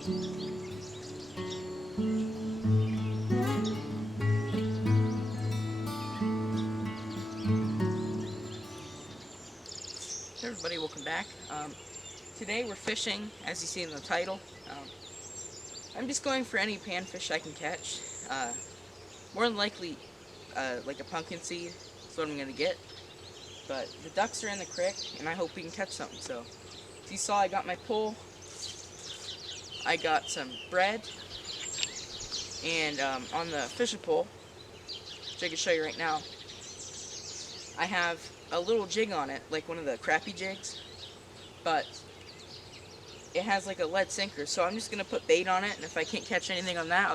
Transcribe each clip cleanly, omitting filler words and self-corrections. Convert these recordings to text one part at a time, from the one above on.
Hey everybody, welcome back. Today we're fishing, as you see in the title. I'm just going for any panfish I can catch. More than likely, like a pumpkin seed. That's what I'm gonna get. But the ducks are in the creek, and I hope we can catch something. So, as you saw, I got my pole. I got some bread, and on the fishing pole, which I can show you right now, I have a little jig on it, like one of the crappy jigs, but it has like a lead sinker, so I'm just gonna put bait on it, and if I can't catch anything on that,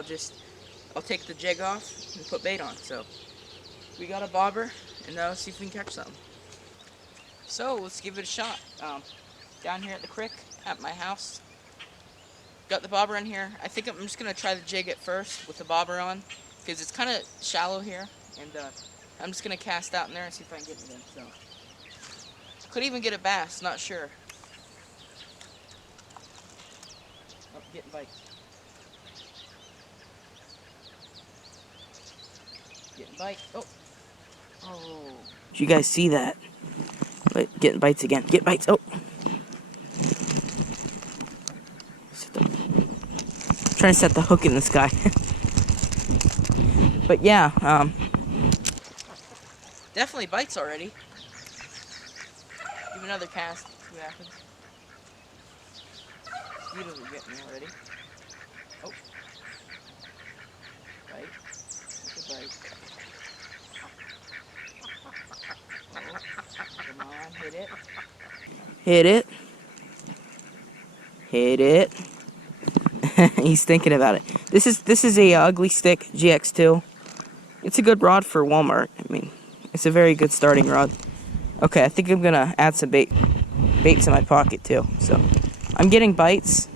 I'll take the jig off and put bait on. So we got a bobber, and now let's see if we can catch something. So let's give it a shot. Down here at the creek at my house, got the bobber in here. I think I'm just gonna try the jig at first with the bobber on, because it's kind of shallow here, and I'm just gonna cast out in there and see if I can get anything. So could even get a bass, not sure. Oh, getting bites. Getting bites. Oh. Did you guys see that? Wait, getting bites again. Get bites. Oh. Trying to set the hook in the sky. But yeah, definitely bites already. Give another cast. See what happens. Mosquitoes are getting me already. Oh. Bite. That's a bite. Come on, hit it. Hit it. Hit it. He's thinking about it. This is a Ugly Stik GX2. It's a good rod for Walmart. I mean, it's a very good starting rod. Okay, I think I'm gonna add some baits in my pocket too. So I'm getting bites.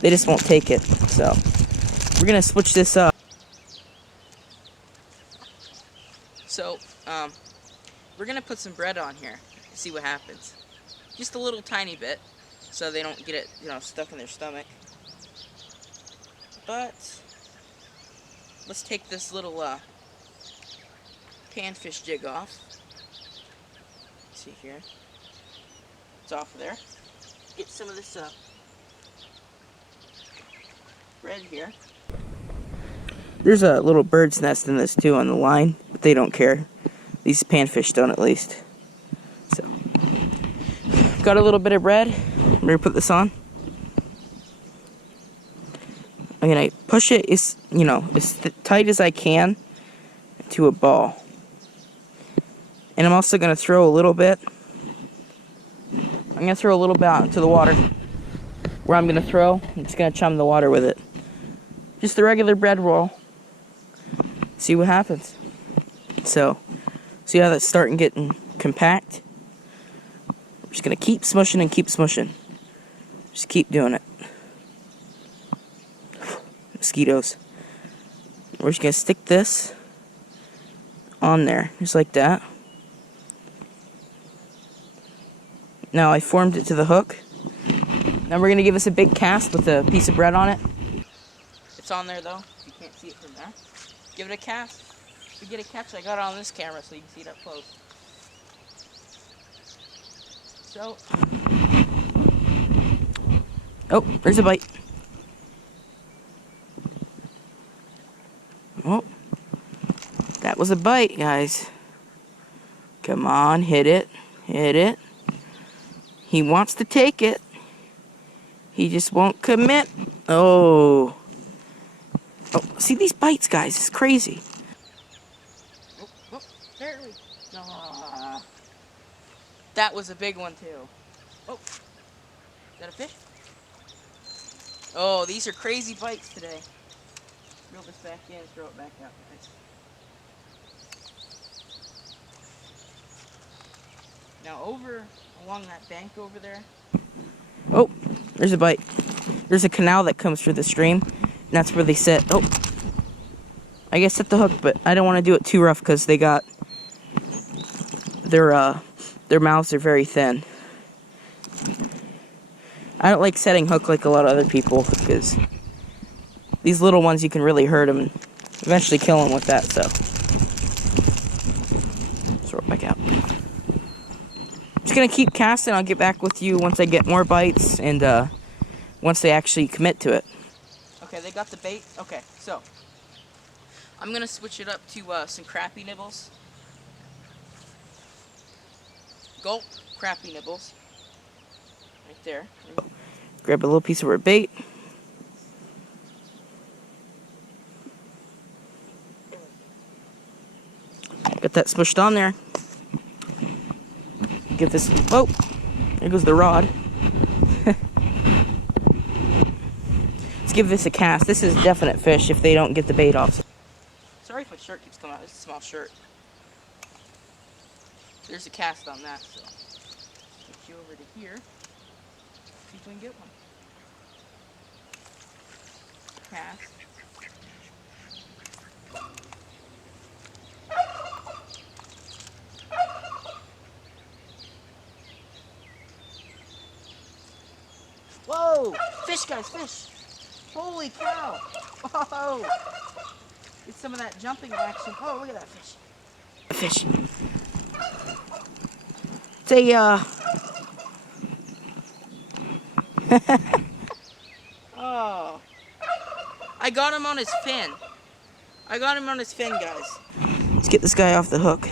They just won't take it. So we're gonna switch this up. So we're gonna put some bread on here. See what happens. Just a little tiny bit, so they don't get it, stuck in their stomach. But let's take this little panfish jig off. Let's see here. It's off of there. Get some of this bread here. There's a little bird's nest in this too on the line, but they don't care. These panfish don't, at least. So, got a little bit of bread. I'm gonna put this on. I'm gonna push it as tight as I can to a ball. And I'm also gonna throw a little bit. I'm gonna throw a little bit out into the water. Where I'm gonna throw, I'm just gonna chum the water with it. Just the regular bread roll. See what happens. So, see how that's starting getting compact? I'm just gonna keep smushing and keep smushing. Just keep doing it. Mosquitoes. We're just gonna stick this on there, just like that. Now I formed it to the hook. Now we're gonna give this a big cast with a piece of bread on it. It's on there though. You can't see it from there. Give it a cast. If you get a catch, I got it on this camera so you can see it up close. So, oh, there's a bite. Oh, that was a bite, guys. Come on, hit it. Hit it. He wants to take it. He just won't commit. Oh. Oh, see these bites, guys. It's crazy. Oh, barely. Oh. That was a big one, too. Oh. Is that a fish? Oh, these are crazy bites today. Reel this back in, throw it back out. Now over along that bank over there. Oh, there's a bite. There's a canal that comes through the stream, and that's where they sit. Oh, I guess set the hook, but I don't want to do it too rough because they got their mouths are very thin. I don't like setting hook like a lot of other people, because these little ones, you can really hurt them and eventually kill them with that, so. Throw it back out. Just gonna keep casting. I'll get back with you once I get more bites and once they actually commit to it. Okay, they got the bait. Okay, so I'm gonna switch it up to some crappie nibbles. Gulp crappie nibbles. Right there. Grab a little piece of our bait. Get that smushed on there. Give this, oh, there goes the rod. Let's give this a cast. This is definite fish if they don't get the bait off. Sorry if my shirt keeps coming out. It's a small shirt. There's a cast on that, so get you over to here. See if we can get one. Cast. Whoa! Fish, guys, fish! Holy cow! Whoa! Get some of that jumping action. Oh, look at that fish. Fish. It's a, oh. I got him on his fin. I got him on his fin, guys. Let's get this guy off the hook.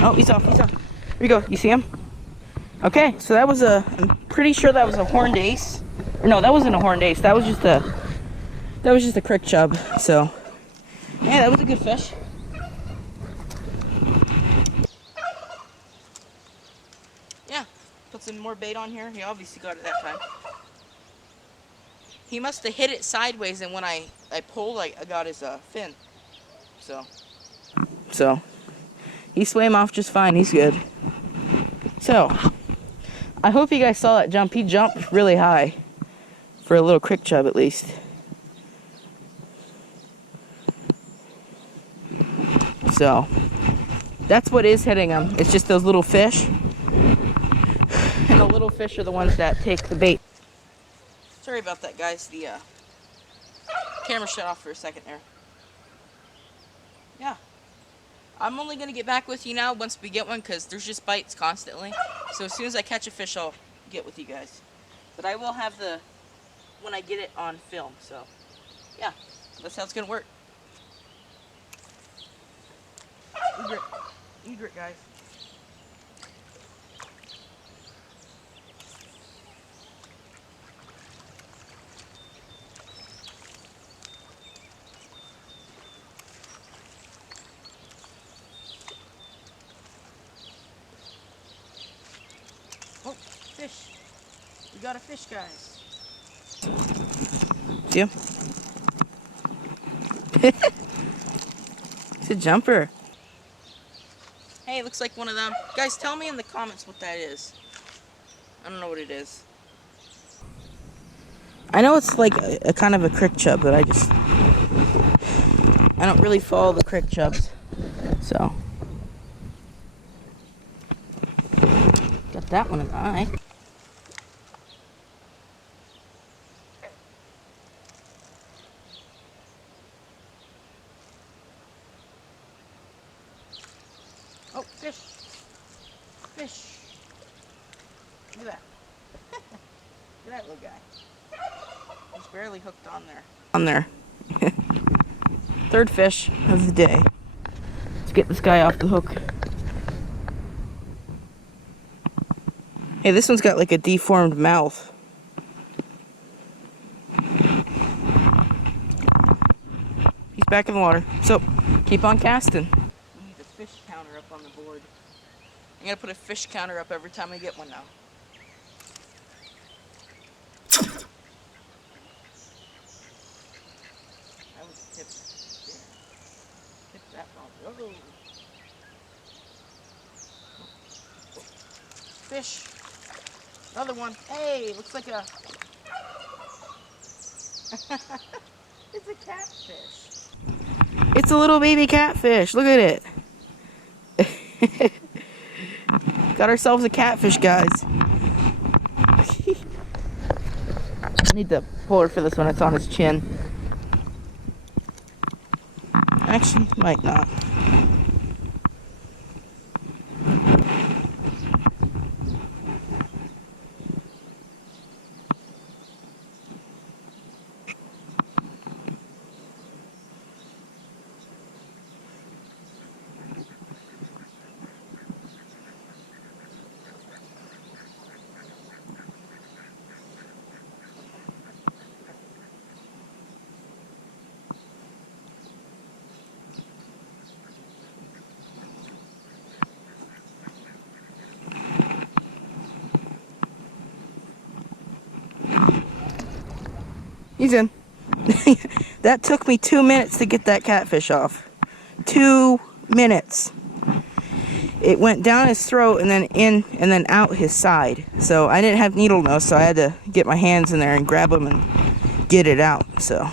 Oh, he's off, he's off. Here we go, you see him? Okay, so that was I'm pretty sure that was a horned ace. Or no, that wasn't a horned ace, that was just a crick chub, so. Yeah, that was a good fish. Yeah, put some more bait on here. He obviously got it that time. He must have hit it sideways, and when I pulled, I got his fin. So. He swam off just fine. He's good. So, I hope you guys saw that jump. He jumped really high. For a little crick chub, at least. So, that's what is hitting him. It's just those little fish. And the little fish are the ones that take the bait. Sorry about that, guys. The camera shut off for a second there. Yeah. I'm only going to get back with you now once we get one, because there's just bites constantly. So as soon as I catch a fish, I'll get with you guys. But I will have when I get it on film. So, yeah, that's how it's going to work. Eager it, guys. Oh, fish. We got a fish, guys. See him? It's a jumper. Hey, looks like one of them. Guys, tell me in the comments what that is. I don't know what it is. I know it's like a kind of a crick chub, but I don't really follow the crick chubs. So. Got that one in the eye. Oh, fish. Fish. Look at that. Look at that little guy. He's barely hooked on there. On there. Third fish of the day. Let's get this guy off the hook. Hey, this one's got like a deformed mouth. He's back in the water. So, keep on casting. We need a fish counter up on the board. I'm gonna put a fish counter up every time I get one now. That was a tip. Tip that ball. Oh. Fish. Another one. Hey, looks like a... It's a catfish. It's a little baby catfish. Look at it. Got ourselves a catfish, guys. I need to pull her for this one. It's on his chin. Actually, might not. He's in. That took me 2 minutes to get that catfish off. 2 minutes. It went down his throat and then in and then out his side. So I didn't have needle nose, so I had to get my hands in there and grab him and get it out. So,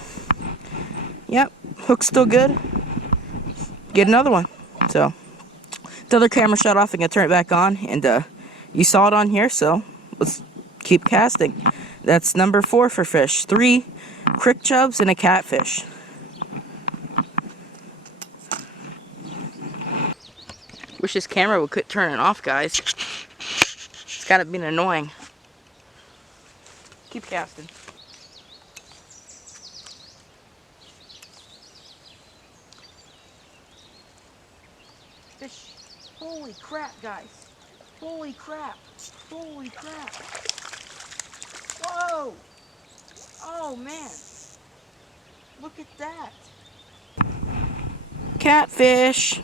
yep, hook's still good. Get another one. So, the other camera shut off. I'm gonna turn it back on, and you saw it on here. So let's keep casting. That's number 4 for fish. 3 crick chubs and a catfish. Wish this camera would quit turning off, guys. It's kind of been annoying. Keep casting. Fish. Holy crap, guys. Holy crap. Holy crap. Whoa. Oh, man. Look at that. Catfish.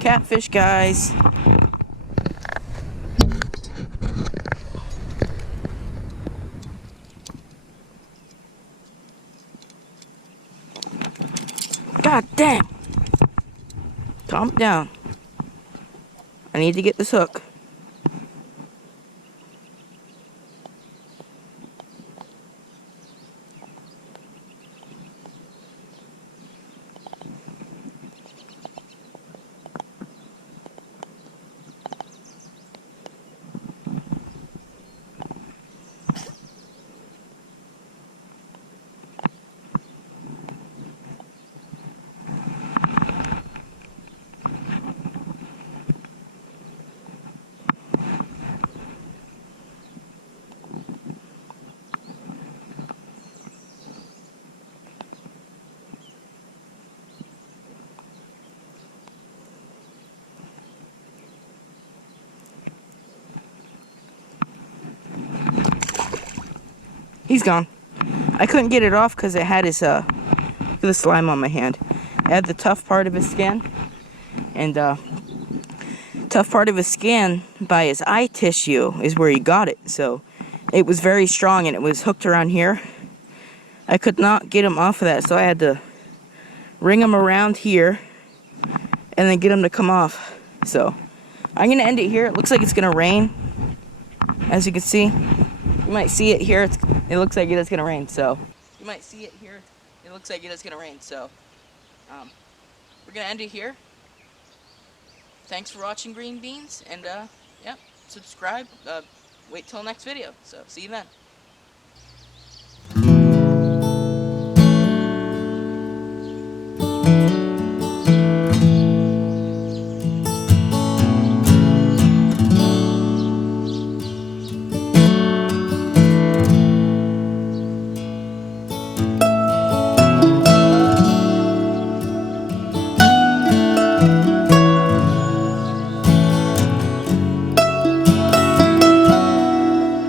Catfish, guys. God damn. Calm down. I need to get this hook. He's gone. I couldn't get it off because it had his, look at the slime on my hand. It had the tough part of his skin. And, tough part of his skin by his eye tissue is where he got it. So, it was very strong and it was hooked around here. I could not get him off of that, so I had to ring him around here and then get him to come off. So, I'm going to end it here. It looks like it's going to rain, as you can see. You might see it here. It looks like it is going to rain, so. You might see it here. It looks like it is going to rain, so. We're going to end it here. Thanks for watching Green Beans, and, yep, subscribe. Wait till next video, so see you then.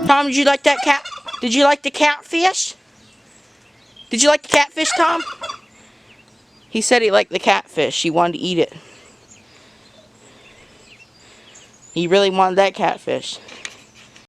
Tom, did you like that cat? Did you like the catfish? Did you like the catfish, Tom? He said he liked the catfish. He wanted to eat it. He really wanted that catfish.